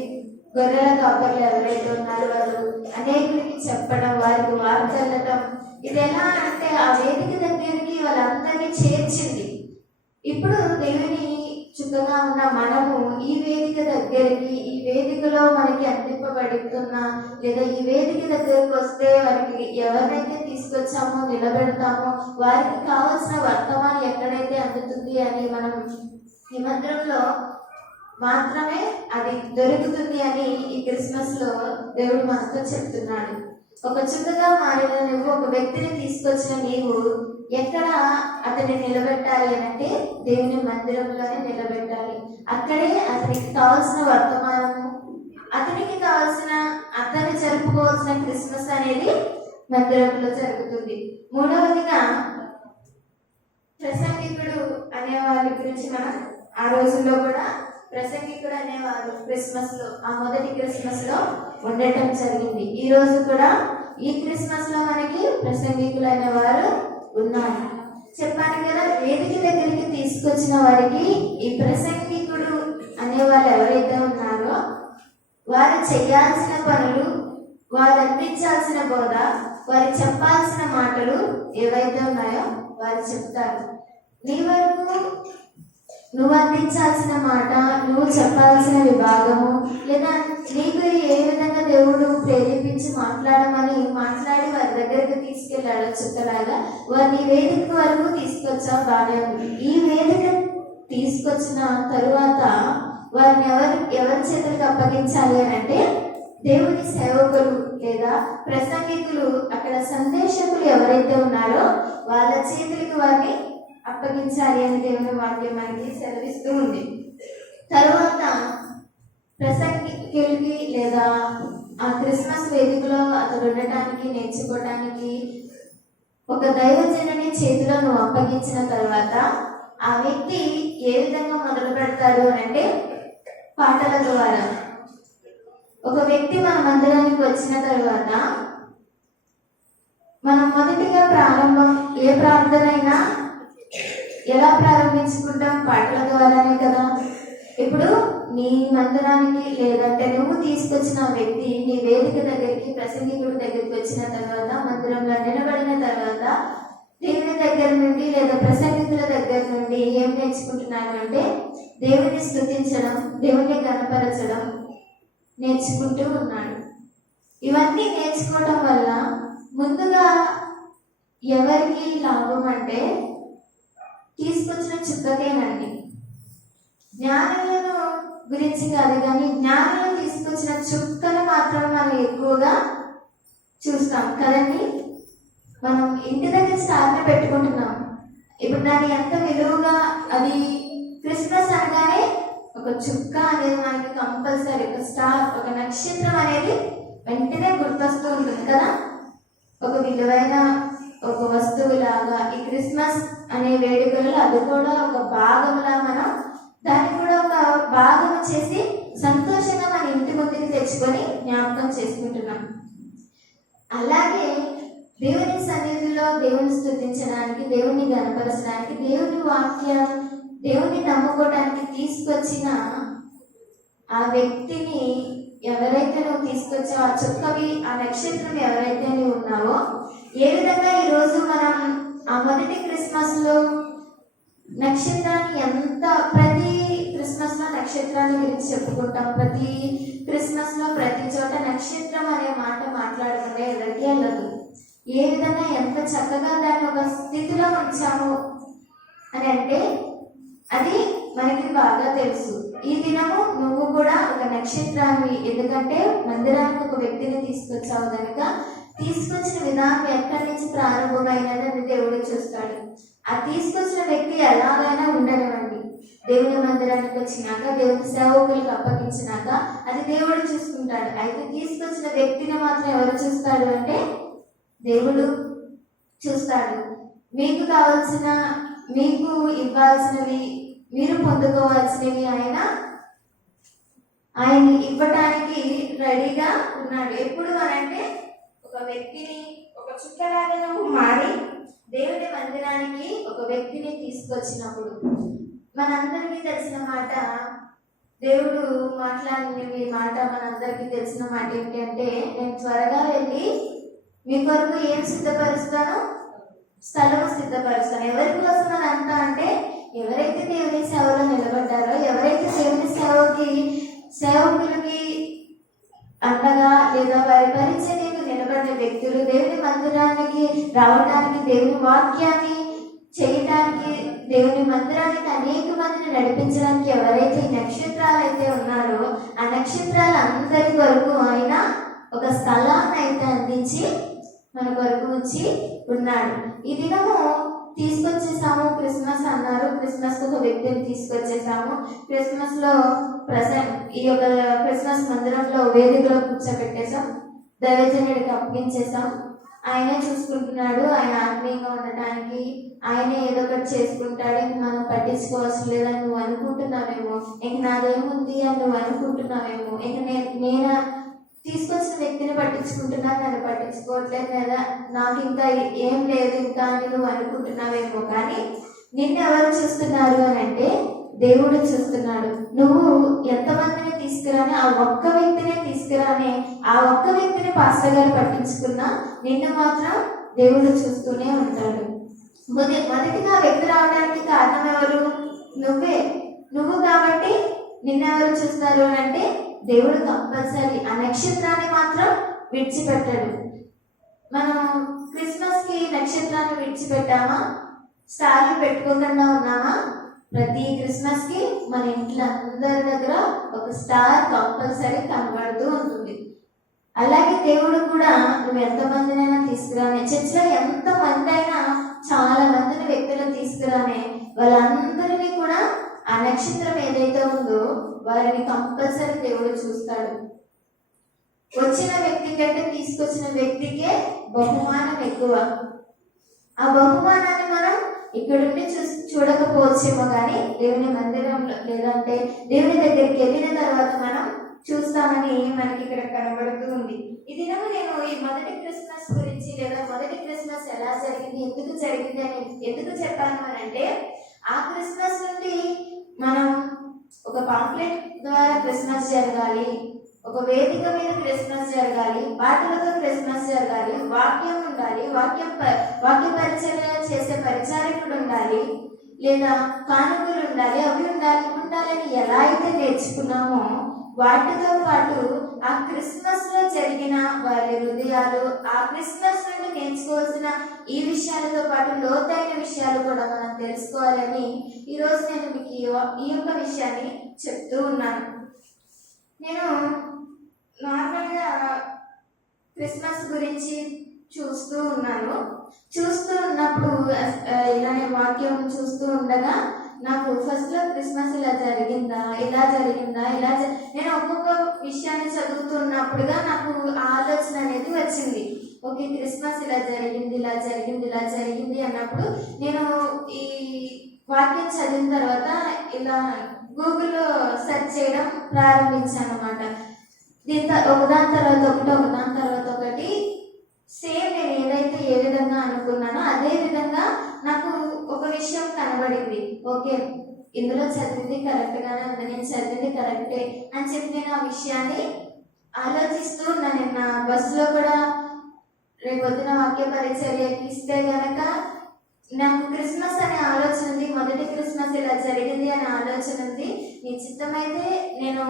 గొర్రెల కాపర్లు ఎవరైతే ఉన్నారో వారు అనేకులకి చెప్పడం, వారికి వార్త వెళ్ళటం, ఇది ఎలా అంటే ఆ వేదిక దగ్గరికి వాళ్ళందరినీ చేర్చింది. ఇప్పుడు దేవుని చుక్కగా ఉన్న మనము ఈ వేదిక దగ్గరికి, ఈ వేదికలో మనకి అందింపబడుతున్న లేదా ఈ వేదిక దగ్గరికి వస్తే వారికి ఎవరినైతే తీసుకొచ్చామో, నిలబెడతామో, వారికి కావాల్సిన వర్తమానం ఎక్కడైతే అందుతుంది అని మనం ఈ మందిరంలో మాత్రమే అది దొరుకుతుంది అని ఈ క్రిస్మస్ లో దేవుడు మనతో చెప్తున్నాడు. ఒక చుక్కగా మారిన నువ్వు, ఒక వ్యక్తిని తీసుకొచ్చిన నీవు ఎక్కడ అతన్ని నిలబెట్టాలి అంటే దేవుని మందిరంలోనే నిలబెట్టాలి. అక్కడే అతనికి కావాల్సిన వర్తమానము, అతనికి కావాల్సిన, అతన్ని జరుపుకోవాల్సిన క్రిస్మస్ అనేది మందిరంలో జరుగుతుంది. మూడవదిగా ప్రసంగికుడు అనే వారి గురించి మనం ఆ రోజుల్లో కూడా ప్రసంగికుడు అనేవారు క్రిస్మస్ లో, ఆ మొదటి క్రిస్మస్ లో ఉండటం జరిగింది. ఈ రోజు కూడా ఈ క్రిస్మస్ లో మనకి ప్రసంగికులు అనేవారు ఉన్నారు. చెప్పాను కదా, వేదిక దగ్గరికి తీసుకొచ్చిన వారికి ఈ ప్రసంగికుడు అనేవాళ్ళు ఎవరైతే ఉన్నారో వారు చేయాల్సిన పనులు, వారు అందించాల్సిన బోధ, వారు చెప్పాల్సిన మాటలు ఏవైతే ఉన్నాయో వారు చెప్తారు. నీ వరకు నువ్వు అందించాల్సిన మాట, నువ్వు చెప్పాల్సిన విభాగము, లేదా నీకు ఏ విధంగా దేవుడు ప్రేరేపించి మాట్లాడి వారి దగ్గరికి తీసుకెళ్ళాడు చుట్టలాగా, వారిని వేదిక వరకు తీసుకొచ్చావు, బాగా ఉంది. ఈ వేదిక తీసుకొచ్చిన తరువాత వారిని ఎవరి చేతులకు అప్పగించాలి అని అంటే దేవుని సేవకులు లేదా ప్రసంగికులు, అక్కడ సందేశకులు ఎవరైతే ఉన్నారో వాళ్ళ చేతులకు వారిని అప్పగించాలి అని దేవుని వాక్యం మనకి సెలవిస్తూ ఉంది. తరువాత ప్రసంగికులకి లేదా ఆ క్రిస్మస్ వేదికలో అతడు ఉండటానికి, నేర్చుకోవటానికి ఒక దైవజనుని చేతిలో నువ్వు అప్పగించిన తర్వాత ఆ వ్యక్తి ఏ విధంగా మొదలు పెడతాడు అంటే పాటల ద్వారా. ఒక వ్యక్తి మన మందిరానికి వచ్చిన తర్వాత మనం మొదటిగా ప్రారంభం ఏ ప్రార్థన అయినా ఎలా ప్రారంభించుకుంటాం? పాటల ద్వారానే కదా. ఇప్పుడు నీ మందిరానికి లేదంటే నువ్వు తీసుకొచ్చిన వ్యక్తి నీ వేదిక దగ్గరికి, ప్రసంగికుడి దగ్గరికి వచ్చిన తర్వాత, మందిరంలో నిలబడిన తర్వాత దేవుని దగ్గర నుండి లేదా ప్రసంగికుల దగ్గర నుండి ఏం నేర్చుకుంటున్నాను అంటే దేవుని స్తుతించడం, దేవుని గణపరచడం నేర్చుకుంటూ ఉన్నాడు. ఇవన్నీ నేర్చుకోవటం వల్ల ముందుగా ఎవరికి లాభం అంటే తీసుకొచ్చిన చుక్కకేనండి. జ్ఞానులను గురించి కాదు, కానీ జ్ఞానులు తీసుకొచ్చిన చుక్కలు మాత్రమే మనం ఎక్కువగా చూస్తాం కదండి. మనం ఇంటి దగ్గర స్టార్ని పెట్టుకుంటున్నాం. ఇప్పుడు దాని ఎంత విలువగా, అది క్రిస్మస్ అనగానే ఒక చుక్క అనేది మనకి కంపల్సరీ, ఒక స్టార్, ఒక నక్షత్రం అనేది వెంటనే గుర్తొస్తూ ఉంటుంది కదా. ఒక విలువైన ఒక వస్తువులాగా ఈ క్రిస్మస్ అనే వేడుకలలో అది కూడా ఒక భాగంలా మనం దాన్ని కూడా ఒక భాగం చేసి సంతోషంగా మన ఇంటి ముందుకు తెచ్చుకొని జ్ఞాపకం చేసుకుంటున్నాం. అలాగే దేవుని సన్నిధిలో దేవుని స్తుతించడానికి, దేవుని గణపరచడానికి, దేవుని వాక్యం, దేవుని నమ్ముకోవడానికి తీసుకొచ్చిన ఆ వ్యక్తిని ఎవరైతే నువ్వు తీసుకొచ్చావో, ఆ చుక్కవి, ఆ నక్షత్రం ఎవరైతే నువ్వు ఉన్నావో, ఏ విధంగా ఈరోజు మనం ఆ మొదటి క్రిస్మస్లో నక్షత్రాన్ని ఎంత, ప్రతి క్రిస్మస్లో నక్షత్రాన్ని గురించి చెప్పుకుంటాం. ప్రతి క్రిస్మస్లో ప్రతి చోట నక్షత్రం అనే మాట మాట్లాడకుండా ఎదురుకి వెళ్ళదు. ఏ విధంగా ఎంత చక్కగా దాన్ని ఒక స్థితిలో ఉంచాము అని అంటే అది మనకి బాగా తెలుసు. ఈ దినము నువ్వు కూడా ఒక నక్షత్రాన్ని, ఎందుకంటే మందిరానికి ఒక వ్యక్తిని తీసుకొచ్చావు కనుక తీసుకొచ్చిన విధానం ఎక్కడి నుంచి ప్రారంభమైనది అని దేవుడు చూస్తాడు. ఆ తీసుకొచ్చిన వ్యక్తి ఎలాగైనా ఉండనివ్వండి, దేవుని మందిరానికి వచ్చినాక, దేవుని సేవకులకు అప్పగించినాక అది దేవుడు చూసుకుంటాడు. అయితే తీసుకొచ్చిన వ్యక్తిని మాత్రం ఎవరు చూస్తాడు అంటే దేవుడు చూస్తాడు. మీకు కావాల్సిన, మీకు ఇవ్వాల్సినవి, మీరు పొందుకోవాల్సినవి ఆయన ఇవ్వటానికి రెడీగా ఉన్నాడు. ఎప్పుడు అనంటే ఒక వ్యక్తిని, ఒక చుక్కలాగా మారి దేవుని మందిరానికి ఒక వ్యక్తిని తీసుకొచ్చినప్పుడు. మనందరికీ తెలిసిన మాట, దేవుడు మాట్లాడిన మాట మనందరికీ తెలిసిన మాట ఏంటి అంటే, నేను త్వరగా వెళ్ళి మీ కొరకు ఏం సిద్ధపరుస్తాను, స్థలము సిద్ధపరుస్తాను. ఎవరి కోసం అని అంటా అంటే, ఎవరైతే దేవుని సేవలో నిలబడ్డారో, ఎవరైతే దేవుని సేవకులకి అండగా లేదా వారి పరిచర్యకు నిలబడిన వ్యక్తులు, దేవుని మందిరానికి రావడానికి, దేవుని వాక్యాన్ని చేయటానికి, దేవుని మందిరానికి అనేక మందిని నడిపించడానికి ఎవరైతే నక్షత్రాలు అయితే ఉన్నారో, ఆ నక్షత్రాలందరి కొరకు ఆయన ఒక స్థలాన్ని అయితే అందించి మన కొరకు ఉంచి ఉన్నాడు. ఈ దినము తీసుకొచ్చేసాము. క్రిస్మస్ అన్నారు, క్రిస్మస్ ఒక వ్యక్తిని తీసుకొచ్చేసాము. క్రిస్మస్ లో ఈ యొక్క క్రిస్మస్ మందిరంలో వేదికలో కూర్చోబెట్టేసాం, దైవజనుడికి అప్పగించేసాం. ఆయనే చూసుకుంటున్నాడు. ఆయన ఆత్మీయంగా ఉండటానికి ఆయనే ఏదో ఒకటి చేసుకుంటాడు. ఇంక మనం పట్టించుకోవాల్సిన లేదని నువ్వు అనుకుంటున్నావేమో, ఇంక నాదేముంది అని నువ్వు అనుకుంటున్నావేమో, ఇంక నేను తీసుకొచ్చిన వ్యక్తిని పట్టించుకుంటున్నాను, నన్ను పట్టించుకోవట్లేదు కదా, నాకు ఇంకా ఏం లేదు ఇంకా అని నువ్వు అనుకుంటున్నావేమో. కానీ నిన్ను ఎవరు చూస్తున్నారు అని అంటే దేవుడు చూస్తున్నాడు. నువ్వు ఎంతమందిని తీసుకురాని, ఆ ఒక్క వ్యక్తినే తీసుకురాని, ఆ ఒక్క వ్యక్తిని పాస్టర్ గారు పట్టించుకున్నా నిన్ను మాత్రం దేవుడు చూస్తూనే ఉంటాడు. మొదటిగా వ్యక్తి రావడానికి కారణం ఎవరు? నువ్వు కాబట్టి నిన్నెవరు చూస్తారు అని అంటే దేవుడు కంపల్సరీ ఆ నక్షత్రాన్ని మాత్రం విడిచిపెట్టాడు. మనం క్రిస్మస్ కి నక్షత్రాన్ని విడిచిపెట్టామా? స్టార్లు పెట్టుకోకుండా ఉన్నామా? ప్రతి క్రిస్మస్ కి మన ఇంట్లో అందరి దగ్గర ఒక స్టార్ కంపల్సరీ కనబడుతూ ఉంటుంది. అలాగే దేవుడు కూడా నువ్వు ఎంతమందినైనా తీసుకురానే, చర్చిలో ఎంతమంది అయినా చాలా మందిని వ్యక్తులను తీసుకురానే, వాళ్ళందరినీ కూడా ఆ నక్షత్రం ఏదైతే ఉందో వారిని కంపల్సరీ దేవుడు చూస్తాడు. వచ్చిన వ్యక్తి కంటే తీసుకొచ్చిన వ్యక్తికే బహుమానం ఎక్కువ. ఆ బహుమానాన్ని మనం ఇక్కడుండి చూడకపోవచ్చేమో, కానీ దేవుని మందిరంలో లేదంటే దేవుని దగ్గరికి వెళ్ళిన తర్వాత మనం చూస్తామని మనకి ఇక్కడ కనబడుతూ ఉంది. ఈ దినము నేను ఈ మొదటి క్రిస్మస్ గురించి, లేదా మొదటి క్రిస్మస్ ఎలా జరిగింది, ఎందుకు జరిగింది అని ఎందుకు చెప్పాను అని అంటే, ఆ క్రిస్మస్ నుండి మనం ఒక పాంప్లెట్ ద్వారా క్రిస్మస్ జరగాలి, ఒక వేదిక మీద క్రిస్మస్ జరగాలి, పాటలతో క్రిస్మస్ జరగాలి, వాక్యం ఉండాలి, వాక్య పరిచర్య చేసే పరిచారకుడు ఉండాలి, లేదా కానుకలు ఉండాలి, అవి ఉండాలని ఎలా అయితే నేర్చుకున్నామో, వాటితో పాటు ఆ క్రిస్మస్ లో జరిగిన వారి హృదయాలు, ఆ క్రిస్మస్ నుండి నేర్చుకోవాల్సిన ఈ విషయాలతో పాటు లోతైన విషయాలు కూడా మనం తెలుసుకోవాలని ఈరోజు నేను మీకు ఈ యొక్క విషయాన్ని చెప్తూ ఉన్నాను. నేను నార్మల్గా క్రిస్మస్ గురించి చూస్తూ ఉన్నప్పుడు ఇలానే వాక్యం చూస్తూ ఉండగా నాకు ఫస్ట్ లో క్రిస్మస్ ఇలా జరిగిందా నేను ఒక్కొక్క విషయాన్ని చదువుతున్నప్పుడుగా నాకు ఆలోచన అనేది వచ్చింది. ఓకే, క్రిస్మస్ ఇలా జరిగింది అన్నప్పుడు నేను ఈ వాక్యం చదివిన తర్వాత ఇలా గూగుల్లో సెర్చ్ చేయడం ప్రారంభించాను అన్నమాట. దీంతో ఒకదాని తర్వాత ఒకటి సేమ్ నేను ఏదైతే ఏ విధంగా అనుకున్నానో అదే విధంగా నాకు ఒక విషయం కనబడింది. ఓకే, ఇందులో చదివింది కరెక్ట్గానే ఉంది, నేను చదివింది కరెక్టే అని చెప్పి నేను ఆ విషయాన్ని ఆలోచిస్తూ ఉన్నాను. నా బస్సులో కూడా రేపొద్దున వాక్య పరిచర్యకి ఇస్తే గనక నాకు క్రిస్మస్ అనే ఆలోచన ఉంది, మొదటి క్రిస్మస్ ఇలా జరిగింది అనే ఆలోచన ఉంది. నీ చిత్తమైతే నేను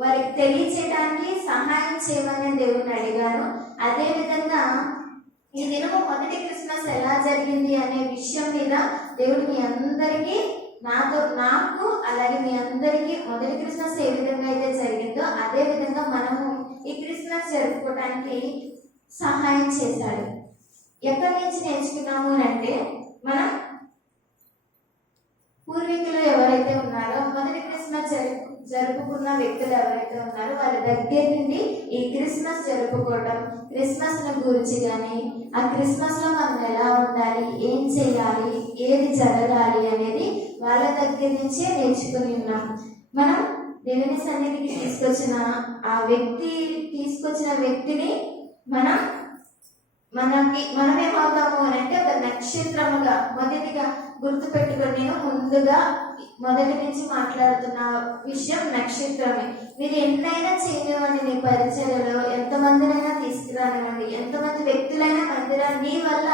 వారికి తెలియచేయడానికి సహాయం చేయమని దేవుడిని అడిగాను. అదేవిధంగా ఈ దినము మొదటి క్రిస్మస్ ఎలా జరిగింది అనే విషయం మీద దేవుడు మీ అందరికీ నాకు అలాగే మీ అందరికీ మొదటి క్రిస్మస్ ఏ విధంగా అయితే జరిగిందో అదే విధంగా మనము ఈ క్రిస్మస్ జరుపుకోవడానికి సహాయం చేశాడు. ఎక్కడి నుంచి నేర్చుకున్నాము అంటే, మనం పూర్వీకులు ఎవరైతే ఉన్నారో మొదటి క్రిస్మస్ జరుపుకున్న వ్యక్తులు ఎవరైతే ఉన్నారో వాళ్ళ దగ్గర నుండి ఈ క్రిస్మస్ జరుపుకోవడం, క్రిస్మస్ ను గురించి కానీ ఆ క్రిస్మస్ లో మనం ఎలా ఉండాలి, ఏం చేయాలి, ఏది జరగాలి అనేది వాళ్ళ దగ్గర నుంచే నేర్చుకుని ఉన్నాం. మనం దేవుని సన్నిధికి తీసుకొచ్చిన వ్యక్తిని మనమేమవుతాము అని అంటే ఒక నక్షత్రముగా మొదటిగా గుర్తు పెట్టుకొని, నేను ముందుగా మొదటి నుంచి మాట్లాడుతున్న విషయం నక్షత్రమే. మీరు ఎన్నైనా చేయనివ్వండి, నీ పరిచర్యలో ఎంతమందినైనా తీసుకురానివ్వండి, ఎంతమంది వ్యక్తులైనా నీ వల్ల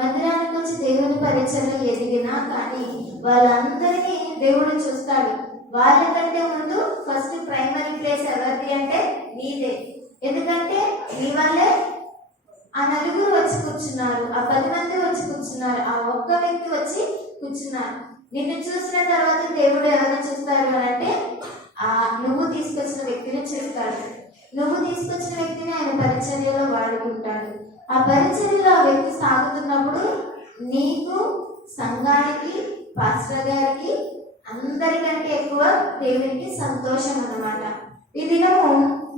మందిరానికి వచ్చి దేవుని పరిచర్యలో ఎదిగినా కానీ వాళ్ళందరినీ దేవుడు చూస్తాడు. వాళ్ళకంటే ముందు ఫస్ట్ ప్రైమరీ ప్లేస్ ఎవరిది అంటే నీదే. ఎందుకంటే నీ వల్లే ఆ నలుగురు వచ్చి కూర్చున్నారు, ఆ 10 మంది వచ్చి కూర్చున్నారు, ఆ ఒక్క వ్యక్తి వచ్చి కూర్చున్నారు. నిన్ను చూసిన తర్వాత దేవుడు ఎవరు చూస్తారు అని అంటే నువ్వు తీసుకొచ్చిన వ్యక్తిని చూస్తాడు. నువ్వు తీసుకొచ్చిన వ్యక్తిని ఆయన పరిచర్యలో వాడుకుంటాడు. ఆ పరిచర్యలో ఆ వ్యక్తి సాగుతున్నప్పుడు నీకు, సంఘానికి, పాస్టర్ గారికి, అందరికంటే ఎక్కువ దేవునికి సంతోషం అన్నమాట. ఈ దినము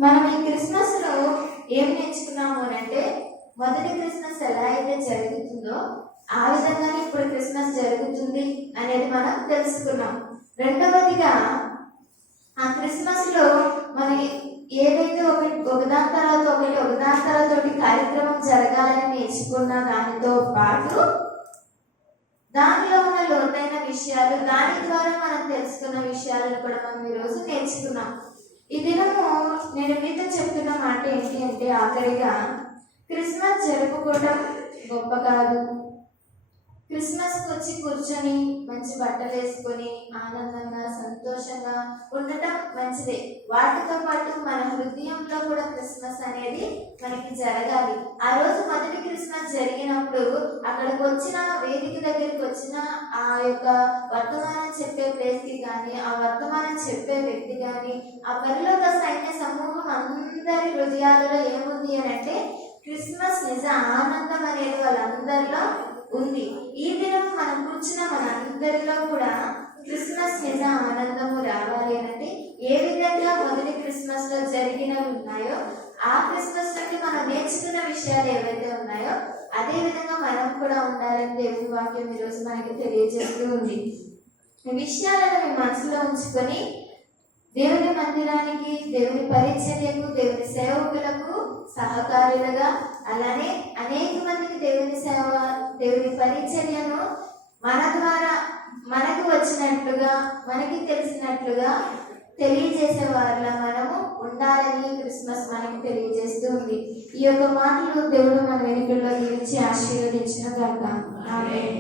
మనం ఈ క్రిస్మస్ లో ఏం నేర్చుకున్నాము అని అంటే, మొదటి క్రిస్మస్ ఎలా అయితే జరుగుతుందో ఆ విధంగానే ఇప్పుడు క్రిస్మస్ జరుగుతుంది అనేది మనం తెలుసుకున్నాం. రెండవదిగా ఆ క్రిస్మస్ లో మనం ఏదైతే ఒకదాని తర్వాత ఒకటి కార్యక్రమం జరగాలని నేర్చుకున్న దానితో పాటు దానిలో ఉన్న లోతైన విషయాలు, దాని ద్వారా మనం తెలుసుకున్న విషయాలను కూడా మనం ఈరోజు నేర్చుకున్నాం. ఈ దినము నేను మీతో చెప్తున్న మాట ఏంటి అంటే, ఆఖరిగా క్రిస్మస్ జరుపుకోవడం గొప్ప కాదు. క్రిస్మస్కి వచ్చి కూర్చొని మంచి బట్టలు వేసుకొని ఆనందంగా సంతోషంగా ఉండటం మంచిదే. వాటితో పాటు మన హృదయంలో కూడా క్రిస్మస్ అనేది మనకి జరగాలి. ఆ రోజు మొదటి క్రిస్మస్ జరిగినప్పుడు అక్కడికి వచ్చిన వేదిక దగ్గరికి వచ్చిన ఆ యొక్క వర్తమానం చెప్పే ప్లేస్కి కానీ, ఆ వర్తమానం చెప్పే వ్యక్తి కానీ, ఆ పరలోక సైన్య సమూహం అందరి హృదయాలలో ఏముంది అని అంటే, క్రిస్మస్ నిజ ఆనందం అనేది వాళ్ళందరిలో ఉంది. ఈ దినం మనం కూర్చున్న మనందరిలో కూడా క్రిస్మస్ నిజ ఆనందము రావాలి అంటే ఏ విధంగా మొదటి క్రిస్మస్ లో జరిగినవి ఉన్నాయో, ఆ క్రిస్మస్ నుండి మనం నేర్చుకున్న విషయాలు ఏవైతే ఉన్నాయో అదే విధంగా మనం కూడా ఉండాలని దేవుని వాక్యం ఈరోజు మనకి తెలియజేస్తూ ఉంది. ఈ విషయాలను మీ మనసులో ఉంచుకొని దేవుని మందిరానికి, దేవుని పరిచర్యకు, దేవుని సేవకులకు సహకారులుగా, అలానే అనేక మందికి దేవుని పరిచర్యను మన ద్వారా మనకు వచ్చినట్లుగా, మనకి తెలిసినట్లుగా తెలియజేసే వారిలా మనము ఉండాలని క్రిస్మస్ మనకి తెలియజేస్తూ ఉంది. ఈ యొక్క మాటలు దేవుడు మన వెనుకల్లో దీవించి ఆశీర్వదించిన గాక. ఆమేన్.